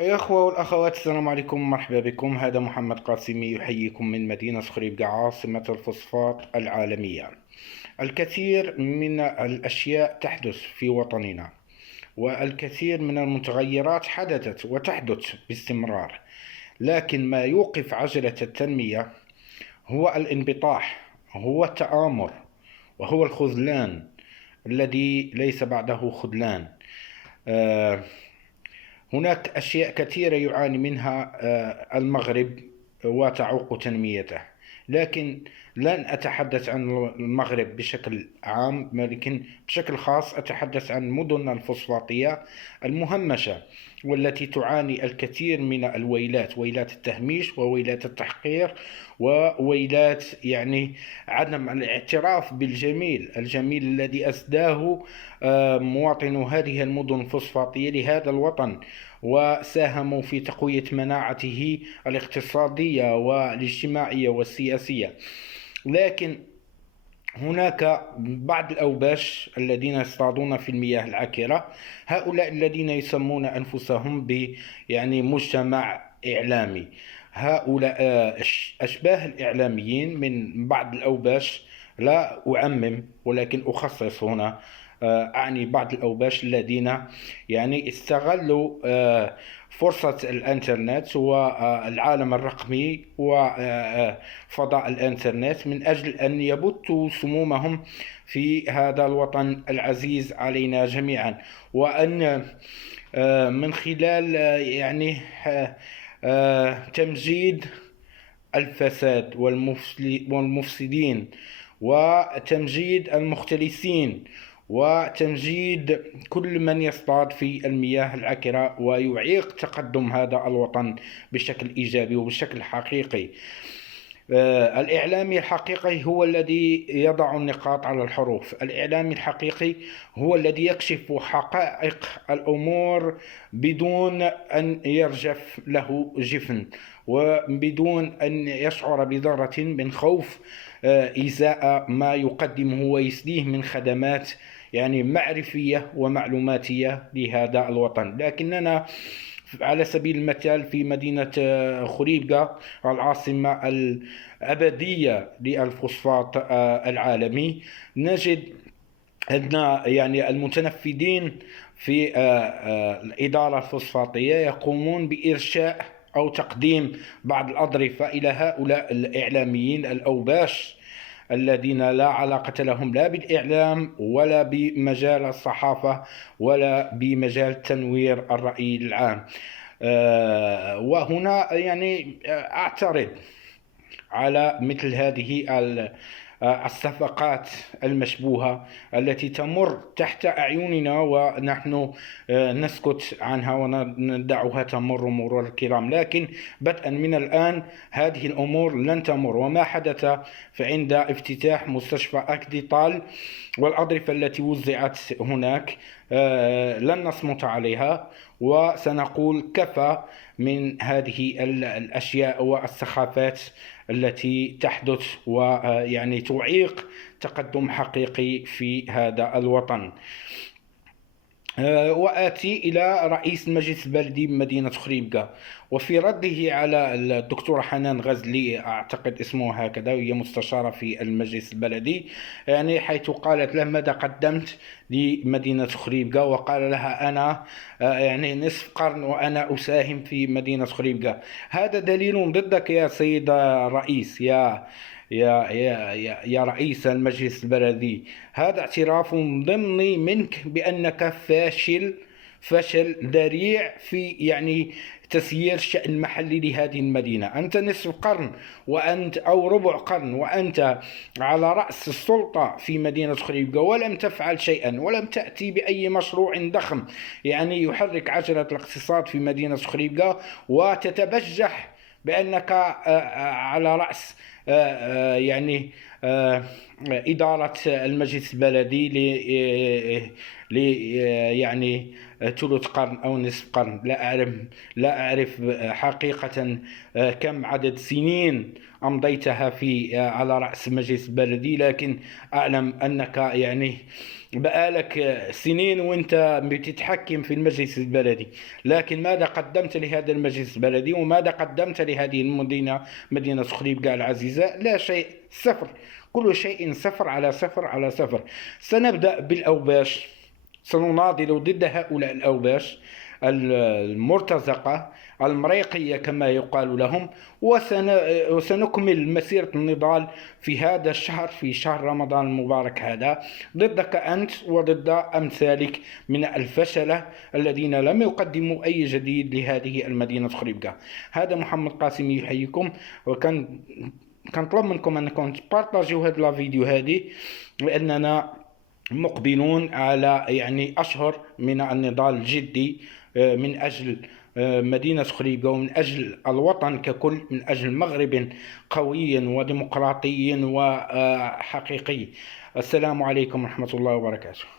يا أخوة والأخوات، السلام عليكم، مرحبا بكم. هذا محمد قاسمي يحييكم من مدينة خريبكا عاصمة الفوسفات العالمية. الكثير من الأشياء تحدث في وطننا، والكثير من المتغيرات حدثت وتحدث باستمرار، لكن ما يوقف عجلة التنمية هو الانبطاح، هو التآمر، وهو الخذلان الذي ليس بعده خذلان. آه، هناك أشياء كثيرة يعاني منها المغرب وتعوق تنميته، لكن لن أتحدث عن المغرب بشكل عام، ولكن بشكل خاص أتحدث عن مدن الفosفاتية المهمشة، والتي تعاني الكثير من الويلات، ويلات التهميش وويلات التحقير وويلات عدم الاعتراف بالجميل الذي أسداه مواطنو هذه المدن الفosفاتية لهذا الوطن، وساهموا في تقوية مناعته الاقتصادية والاجتماعية والسياسية. لكن هناك بعض الأوباش الذين يصطادون في المياه العكرة، هؤلاء الذين يسمون أنفسهم مجتمع إعلامي. هؤلاء أشباه الإعلاميين من بعض الأوباش، لا أعمم ولكن أخصص هنا. أعني بعض الأوباش الذين استغلوا فرصة الإنترنت والعالم الرقمي وفضاء الإنترنت من أجل أن يبثوا سمومهم في هذا الوطن العزيز علينا جميعا، وأن من خلال تمجيد الفساد والمفسدين، وتمجيد المختلسين، وتمجيد كل من يصطاد في المياه العكرة ويعيق تقدم هذا الوطن بشكل إيجابي وبشكل حقيقي. الإعلامي الحقيقي هو الذي يضع النقاط على الحروف. الإعلامي الحقيقي هو الذي يكشف حقائق الأمور بدون أن يرجف له جفن، وبدون أن يشعر بذرة من خوف إزاء ما يقدمه ويسديه من خدمات معرفية ومعلوماتية لهذا الوطن. لكننا على سبيل المثال في مدينة خريبكا العاصمة الأبدية للفوسفات العالمي، نجد أن المتنفذين في الإدارة الفوسفاتية يقومون بإرشاء أو تقديم بعض الأظرفة إلى هؤلاء الإعلاميين الأوباش الذين لا علاقة لهم لا بالإعلام ولا بمجال الصحافة ولا بمجال تنوير الرأي العام. وهنا أعترض على مثل هذه الصفقات المشبوهة التي تمر تحت أعيننا، ونحن نسكت عنها وندعها تمر مرور الكرام. لكن بدءا من الآن هذه الأمور لن تمر، وما حدث فعند افتتاح مستشفى أكديطال والأظرفة التي وزعت هناك لن نصمت عليها، وسنقول كفى من هذه الأشياء والسخافات التي تحدث تعيق تقدم حقيقي في هذا الوطن. وآتي إلى رئيس المجلس البلدي بمدينة خريبكا، وفي رده على الدكتورة حنان غزلي، أعتقد اسمها هكذا، وهي مستشارة في المجلس البلدي، حيث قالت له ماذا قدمت لمدينة خريبكا، وقال لها أنا نصف قرن وأنا أساهم في مدينة خريبكا. هذا دليل ضدك يا سيد الرئيس، يا رئيس المجلس البلدي. هذا اعتراف ضمني منك بأنك فشل ذريع في تسيير الشأن المحلي لهذه المدينة. أنت نصف قرن أو ربع قرن وأنت على رأس السلطة في مدينة خريبكا، ولم تفعل شيئا، ولم تأتي بأي مشروع ضخم يحرك عجلة الاقتصاد في مدينة خريبكا، وتتبجح بأنك على رأس يعني إدارة المجلس البلدي ل يعني ثلث قرن أو نصف قرن. لا أعرف حقيقة كم عدد سنين أمضيتها على رأس المجلس البلدي، لكن أعلم أنك يعني بقالك سنين وانت بتتحكم في المجلس البلدي. لكن ماذا قدمت لهذا المجلس البلدي وماذا قدمت لهذه المدينة، مدينة خريبكا العزيزة؟ لا شيء، صفر. كل شيء صفر على صفر على صفر. سنبدأ بالأوباش، سنناضل ضد هؤلاء الأوباش المرتزقة المريقية كما يقال لهم، وسنكمل مسيرة النضال في هذا الشهر، في شهر رمضان المبارك هذا، ضدك أنت وضد أمثالك من الفشلة الذين لم يقدموا أي جديد لهذه المدينة خريبكا. هذا محمد قاسم يحييكم، كنطلب منكم أنكم تبارطاجيو هذا الفيديو هذه، لأننا مقبلون على يعني أشهر من النضال الجدي من أجل مدينة خريبكا ومن أجل الوطن ككل، من أجل مغرب قوي وديمقراطي وحقيقي. السلام عليكم ورحمة الله وبركاته.